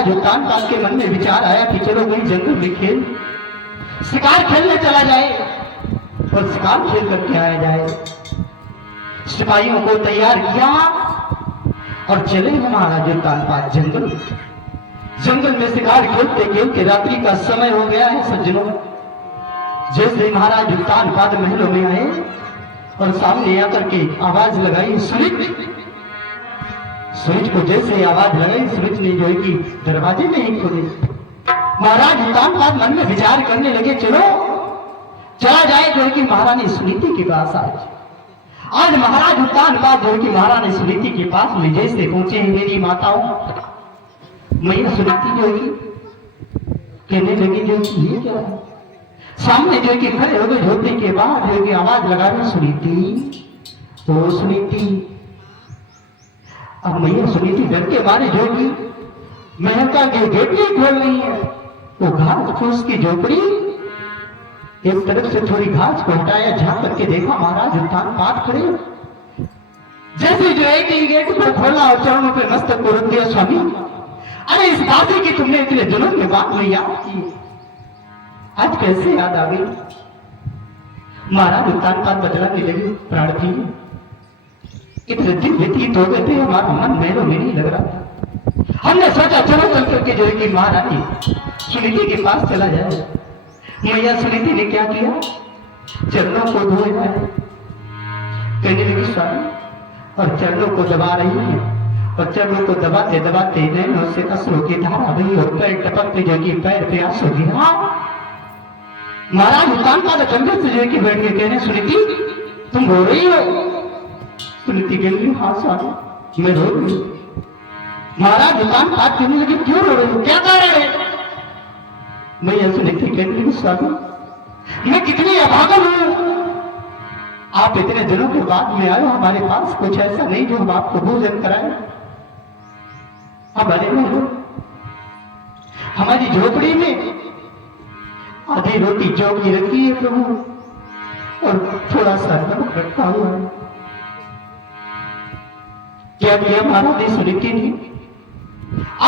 महाराज उत्तान पाद के मन में विचार आया कि चलो कहीं जंगल में खेल शिकार खेलने चला जाए और शिकार खेल करके आया जाए। सिपाहियों को तैयार किया और चले महाराज उत्तान पाद जंगल में शिकार खेलते खेलते रात्रि का समय हो गया है सज्जनों। जैसे महाराज उत्तान पाद महलों में आए और सामने आकर के आवाज लगाई स्विच को जैसे आवाज लगाई स्विच ने जो है कि दरवाजे में ही खोले। महाराज उत्तान पाद मन में विचार करने लगे चलो चला जाए जो है कि महारानी सुनीति के पास आज महाराज उत्तान पाद जो है कि महारानी सुनीति के पास में जैसे पहुंचे हैं मेरी माताओं मैया सुनीति जो है कहने लगी जो ये क्या है सामने जो कि खड़े हो गए झोपड़ी के बाद जो कि आवाज लगा रही सुनीति तो सुनीति। अब मैया सुनीति डर के मारे जो कि महल का गेट नहीं खोल रही है वो घास फूस की झोपड़ी एक तरफ से थोड़ी घास को हटाया झांक करके देखा महाराज उत्तान पाद खड़े जैसे जो है कि गेट को खोला और चरणों पे मस्तक को रख दिया स्वामी अरे इस बात की तुमने इतने दिनों में बात नहीं याद की आज कैसे याद आ गई। महाराज उत्तान पाद बदलाने लगे प्राण थी इतने दिन व्यतीत हो गए थे हमारा मन मेरे में नहीं लग रहा था। हमने सोचा चलो चल करके जो है कि महारानी सुनीति के पास चला जाए। मैया सुनीति ने क्या किया चरणों को धोए जाए कहने लगी स्वामी और चरणों को दबा रही है और चरणों को दबाते दबाते नैनों से अश्रु की धारा बही और पैर टपकते जो कि पैर पे आंसू गिरा। महाराज उत्तान पाद जंगल से जो कि बैठ के कहने सुनीति तुम रो रही हो। सुनीति कह रही हाँ स्वामी मैं रो रही हूँ। महाराज उत्तान पाद कहने लगे क्यों रो रही हो क्या कारण है। मैया सुनीति कहने लगी स्वामी मैं कितनी अभागन हूं आप इतने दिनों के बाद में आए हमारे पास कुछ ऐसा नहीं जो हम आपको भोजन कराए। हमारे में हमारी झोपड़ी में आधी रोटी चौकी रखी है प्रभु और थोड़ा सा नमक रखा हुआ है। क्या किया महाराज सुनीति ने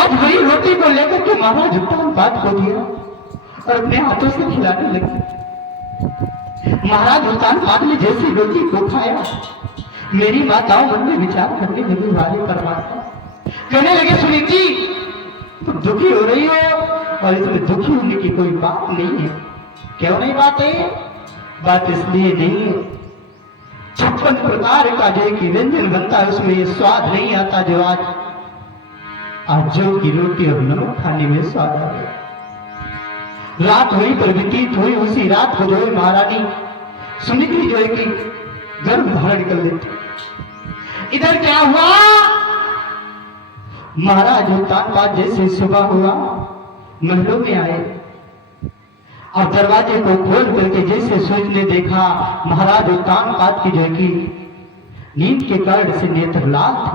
आज वही रोटी को लेकर के महाराज उत्तान पाद को दिया और अपने हाथों से खिलाने लगे। महाराज उत्तान पाद ने जैसी रोटी को खाया मेरी माताओं मन में विचार करने लगी वाले परमात्मा कहने लगे सुनीति तुम दुखी हो रही हो और इसमें दुखी होने की कोई बात नहीं है। क्यों नहीं बात है बात इसलिए नहीं है 56 प्रकार का जो कि व्यंजन बनता है उसमें ये स्वाद नहीं आता जो आज जो की रोटी और नमक खाने में स्वाद आ गया। रात हुई पर व्यतीत हुई उसी रात को जो है महारानी सुनीति जो है कि गर्भ धारण कर लेते। इधर क्या हुआ महाराज उत्तान पाद जैसे सुबह हुआ महलों में आए और दरवाजे को खोल करके जैसे सूरज ने देखा महाराज उत्तान पाद की जो कि नींद के कारण से नेत्र लाल थे।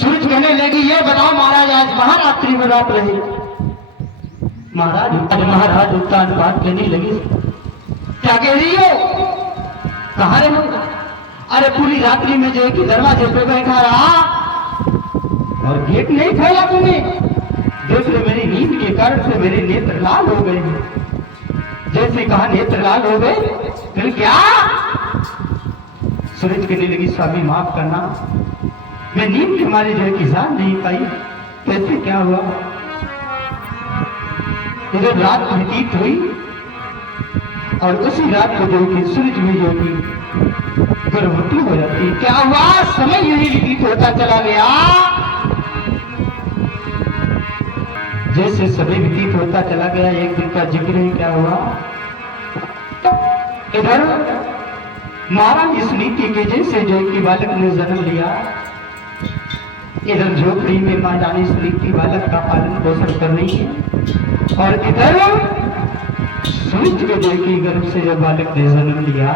सूरज कहने लगी ये बताओ महाराज आज महारात्रि में रात रहे। महाराज उत्तान पाद कहने लगी क्या कह रही हो कहां रहे। अरे पूरी रात्रि में जो है कि दरवाजे पे बैठा रहा और गेट नहीं खोला तूने। देख लो मेरी नींद के कारण से मेरे नेत्र लाल हो गए। जैसे कहा नेत्र लाल हो गए फिर क्या। सूरज कहने लगी स्वामी माफ करना मैं नींद के मारे जो है कि जान नहीं पाई कैसे क्या हुआ। इधर रात व्यतीत हुई और उसी रात को जो कि सूरज में जो कि गर्भवती हो जाती। क्या हुआ समय यही व्यतीत होता चला गया। जैसे समय व्यतीत होता चला गया एक दिन का जिक्र ही क्या हुआ। इधर महारानी सुनीति के जैसे जो कि बालक ने जन्म लिया। इधर झोपड़ी में महारानी सुनीति बालक का पालन पोषण कर रही है और इधर सूरज के जो कि गर्भ से जब बालक ने जन्म लिया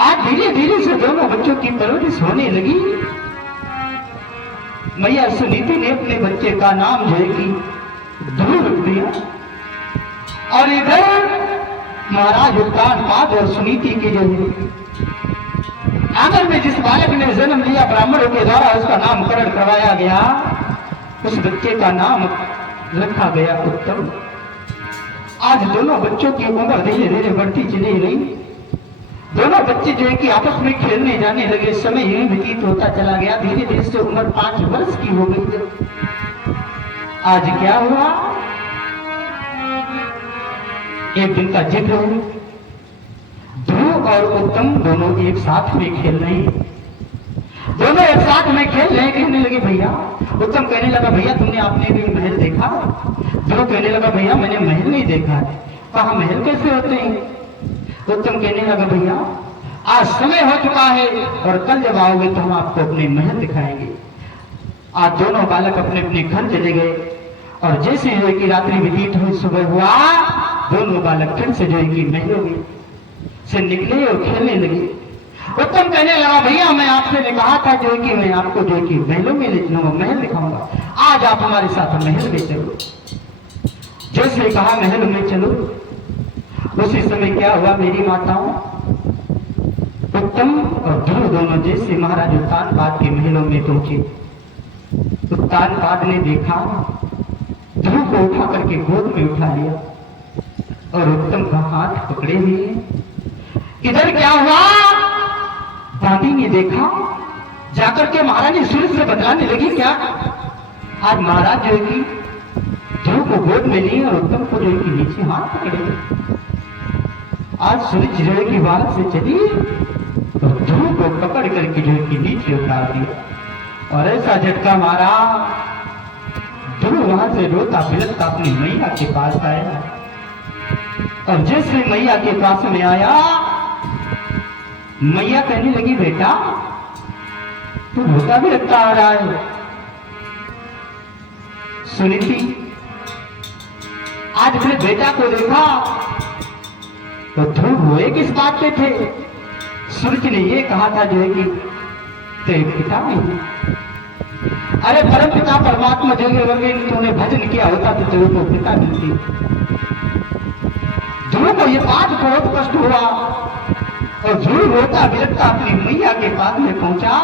आज धीरे धीरे से दोनों बच्चों की परवरिश होने लगी। मैया सुनीति ने अपने बच्चे का नाम जो है कि ध्रुव रख दिया और इधर महाराज उत्तान पाद और सुनीति के जो आंगन में जिस बालक ने जन्म लिया ब्राह्मणों के द्वारा उसका नामकरण करवाया गया। उस बच्चे का नाम रखा गया उत्तम। आज दोनों बच्चों की उम्र धीरे धीरे बढ़ती चली गई। दोनों बच्चे जो है कि आपस में खेलने जाने लगे। समय यूं व्यतीत होता चला गया। धीरे धीरे से उम्र 5 वर्ष की हो गई। आज क्या हुआ, एक दिन का जिक्र है। ध्रुव और उत्तम दोनों एक साथ में खेल रहे हैं। दोनों एक साथ में खेल रहे, कहने लगे भैया। उत्तम कहने लगा भैया तुमने आपने भी महल देखा? ध्रुव कहने लगा भैया मैंने महल नहीं देखा है। कहा महल कैसे होते हैं? उत्तम कहने लगा भैया आज समय हो चुका है और कल जब आओगे तो हम आपको अपने महल दिखाएंगे। आज दोनों बालक अपने अपने घर चले गए और जैसे जो है कि रात्रि व्यतीत हुई, सुबह हुआ, दोनों बालक फिर से जो है कि महलों में से निकले और खेलने लगे। उत्तम कहने लगा भैया मैं आपसे कहा था जो है कि मैं आपको जो है कि महलों में ले चलूंगा, महल दिखाऊंगा, आज आप हमारे साथ महल में चलो। जैसे कहा महल में चलो, उसी समय क्या हुआ मेरी माताओं, उत्तम और ध्रुव दोनों जैसे महाराज उत्तानपाद के महलों में पहुंचे। उत्तानपाद ने देखा, ध्रुव को उठा करके गोद में उठा लिया और उत्तम का हाथ पकड़े हुए। इधर क्या हुआ, दादी ने देखा, जाकर के महारानी सूरज से बतलाने लगी क्या आज महाराज जो है कि ध्रुव को गोद में लिए और उत्तम को जो है कि नीचे हाथ पकड़े। आज सूरज जो है कि बाहर से चली और ध्रुव को पकड़ करके जो है कि नीचे उतार दिया और ऐसा झटका मारा, ध्रुव वहां से रोता बिलखता अपनी मैया के पास आया और जैसे मैया के पास में आया, मैया कहने लगी बेटा तू रोता भी लगता आ रहा है। सुनीति आज अपने बेटा को देखा तो ध्रुव रोए किस बात पे थे? सूरज ने ये कहा था जो है कि तेरे पिता नहीं, अरे परम पिता परमात्मा जो है तूने भजन किया होता तो तेरे को पिता मिलती। ध्रुव को ये बात बहुत कष्ट हुआ और ध्रुव रोता बिलखता अपनी मैया के पास में पहुंचा